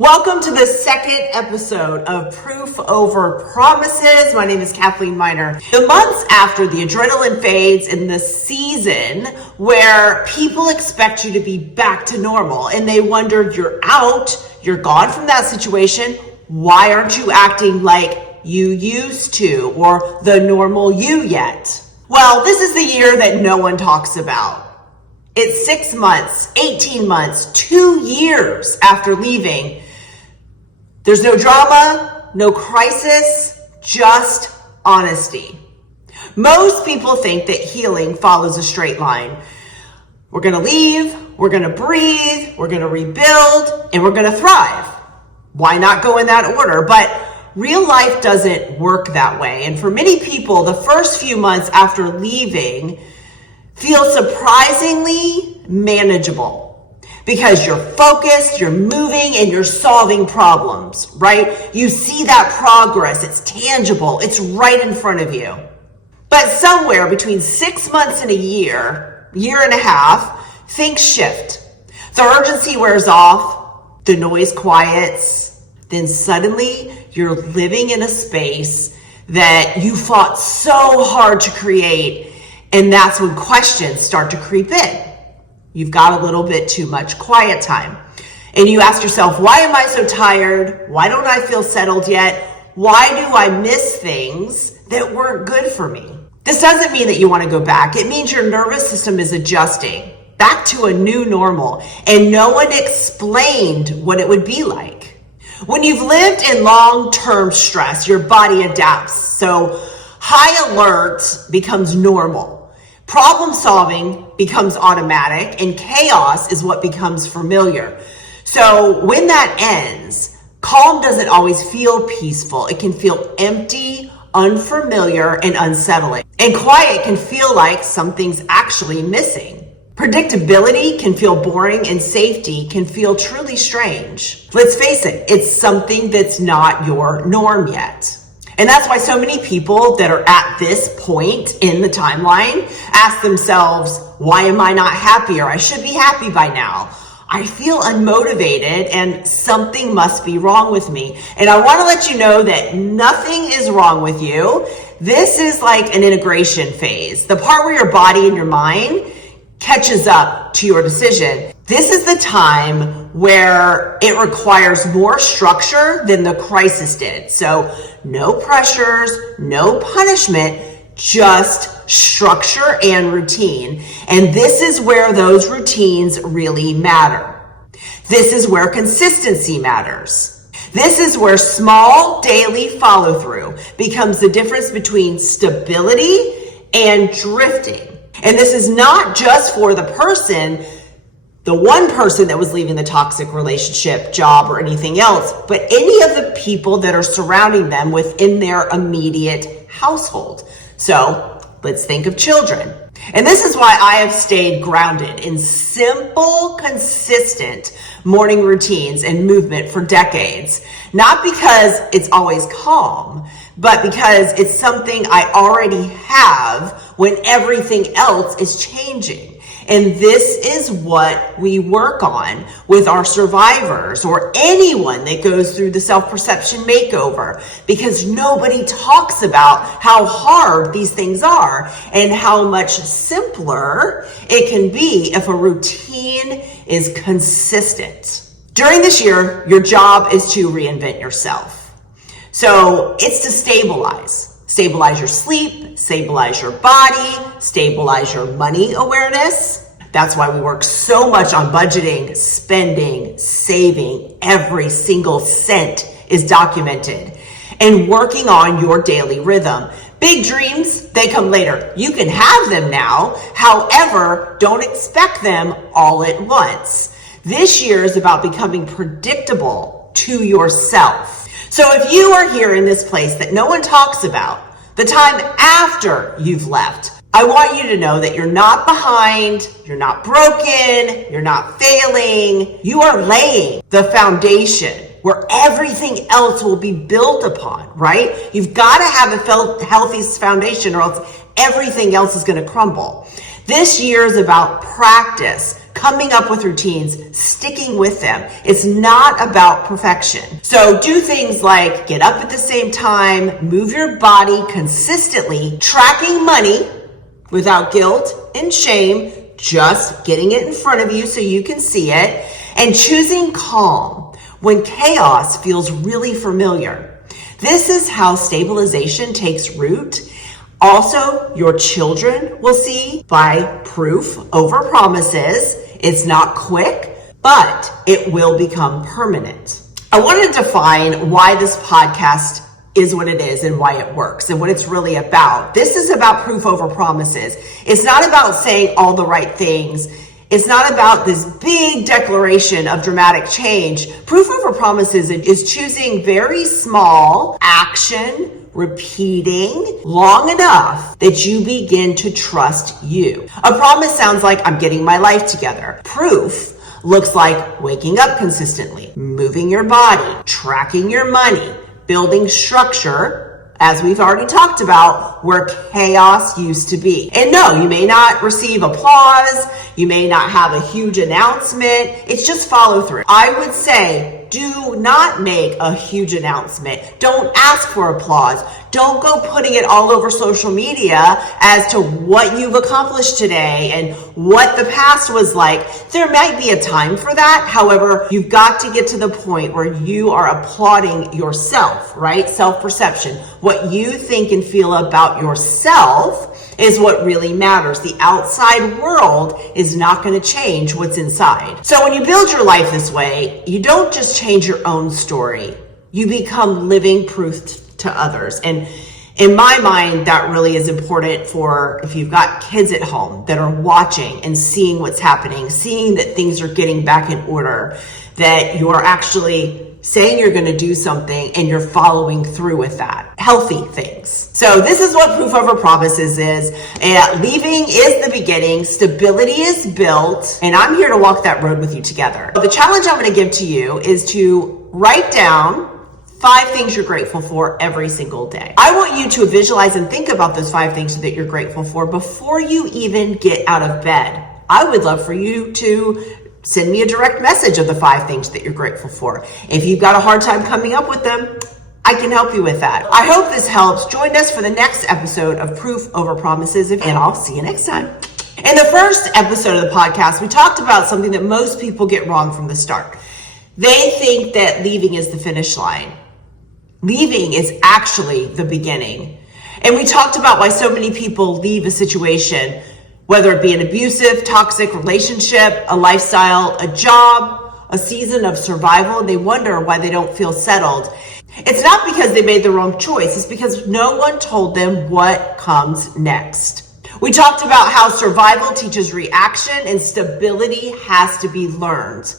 Welcome to the second episode of Proof Over Promises. My name is Cathlene Miner. The months after the adrenaline fades in the season where people expect you to be back to normal and they wonder, you're out, you're gone from that situation. Why aren't you acting like you used to or the normal you yet? Well, this is the year that no one talks about. It's 6 months, 18 months, 2 years after leaving. There's no drama, no crisis, just honesty. Most people think that healing follows a straight line. We're gonna leave, we're gonna breathe, we're gonna rebuild, and we're gonna thrive. Why not go in that order? But real life doesn't work that way. And for many people, the first few months after leaving feel surprisingly manageable. Because you're focused, you're moving, and you're solving problems, right? You see that progress, it's tangible, it's right in front of you. But somewhere between 6 months and a year and a half, things shift. The urgency wears off, the noise quiets, then suddenly you're living in a space that you fought so hard to create, and that's when questions start to creep in. You've got a little bit too much quiet time. And you ask yourself, why am I so tired? Why don't I feel settled yet? Why do I miss things that weren't good for me? This doesn't mean that you want to go back. It means your nervous system is adjusting back to a new normal, and no one explained what it would be like. When you've lived in long-term stress, your body adapts. So high alert becomes normal. Problem solving becomes automatic, and chaos is what becomes familiar. So when that ends, calm doesn't always feel peaceful. It can feel empty, unfamiliar, and unsettling. And quiet can feel like something's actually missing. Predictability can feel boring, and safety can feel truly strange. Let's face it, it's something that's not your norm yet. And that's why so many people that are at this point in the timeline ask themselves, why am I not happier? I should be happy by now. I feel unmotivated and something must be wrong with me. And I want to let you know that nothing is wrong with you. This is like an integration phase, the part where your body and your mind catches up to your decision. This is the time where it requires more structure than the crisis did. So no pressures, no punishment, just structure and routine. And this is where those routines really matter. This is where consistency matters. This is where small daily follow through becomes the difference between stability and drifting. And this is not just for the one person that was leaving the toxic relationship, job, or anything else, but any of the people that are surrounding them within their immediate household. So let's think of children. And this is why I have stayed grounded in simple, consistent morning routines and movement for decades. Not because it's always calm, but because it's something I already have when everything else is changing. And this is what we work on with our survivors or anyone that goes through the self-perception makeover, because nobody talks about how hard these things are and how much simpler it can be if a routine is consistent. During this year, your job is to reinvent yourself. So it's to stabilize. Stabilize your sleep, stabilize your body, stabilize your money awareness. That's why we work so much on budgeting, spending, saving. Every single cent is documented. And working on your daily rhythm. Big dreams, they come later. You can have them now. However, don't expect them all at once. This year is about becoming predictable to yourself. So if you are here in this place that no one talks about, the time after you've left, I want you to know that you're not behind, you're not broken, you're not failing. You are laying the foundation where everything else will be built upon, right? You've got to have a healthy foundation or else everything else is going to crumble. This year is about practice, coming up with routines, sticking with them. It's not about perfection. So do things like get up at the same time, move your body consistently, tracking money without guilt and shame, just getting it in front of you so you can see it, and choosing calm when chaos feels really familiar. This is how stabilization takes root. Also, your children will see by proof over promises. It's not quick, but it will become permanent. I want to define why this podcast is what it is and why it works and what it's really about. This is about proof over promises. It's not about saying all the right things. It's not about this big declaration of dramatic change. Proof over promises is choosing very small action, repeating long enough that you begin to trust you. A promise sounds like I'm getting my life together. Proof looks like waking up consistently, moving your body, tracking your money, building structure, as we've already talked about, where chaos used to be. And no, you may not receive applause. You may not have a huge announcement. It's just follow through. I would say, do not make a huge announcement. Don't ask for applause. Don't go putting it all over social media as to what you've accomplished today and what the past was like. There might be a time for that. However, you've got to get to the point where you are applauding yourself, right? Self-perception. What you think and feel about yourself is what really matters. The outside world is not going to change what's inside. So when you build your life this way, you don't just change your own story. You become living proof to others. And in my mind, that really is important for if you've got kids at home that are watching and seeing what's happening, seeing that things are getting back in order, that you're actually saying you're going to do something and you're following through with that. Healthy things. So this is what proof over promises is. Leaving is the beginning. Stability is built. And I'm here to walk that road with you together. The challenge I'm going to give to you is to write down 5 things you're grateful for every single day. I want you to visualize and think about those 5 things that you're grateful for before you even get out of bed. I would love for you to send me a direct message of the 5 things that you're grateful for. If you've got a hard time coming up with them, I can help you with that. I hope this helps. Join us for the next episode of Proof Over Promises, and I'll see you next time. In the first episode of the podcast, we talked about something that most people get wrong from the start. They think that leaving is the finish line. Leaving is actually the beginning. And we talked about why so many people leave a situation, whether it be an abusive, toxic relationship, a lifestyle, a job, a season of survival, and they wonder why they don't feel settled. It's not because they made the wrong choice. It's because no one told them what comes next. We talked about how survival teaches reaction and stability has to be learned.